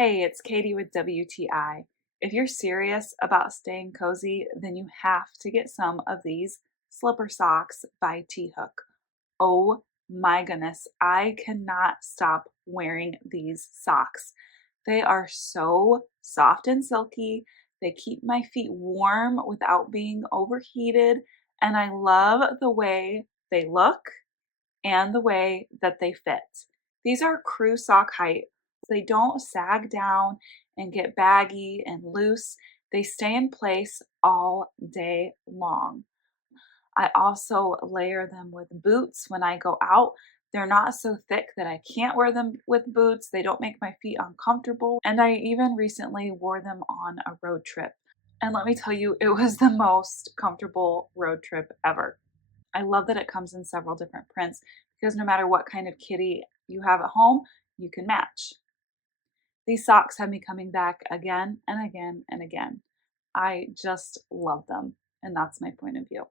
Hey, it's Katie with WTI. If you're serious about staying cozy, then you have to get some of these slipper socks by TEHOOK. Oh my goodness, I cannot stop wearing these socks. They are so soft and silky. They keep my feet warm without being overheated, and I love the way they look and the way that they fit. These are crew sock height. They don't sag down and get baggy and loose. They stay in place all day long. I also layer them with boots when I go out. They're not so thick that I can't wear them with boots. They don't make my feet uncomfortable. And I even recently wore them on a road trip. And let me tell you, it was the most comfortable road trip ever. I love that it comes in several different prints because no matter what kind of kitty you have at home, you can match. These socks have me coming back again and again and again. I just love them, and that's my point of view.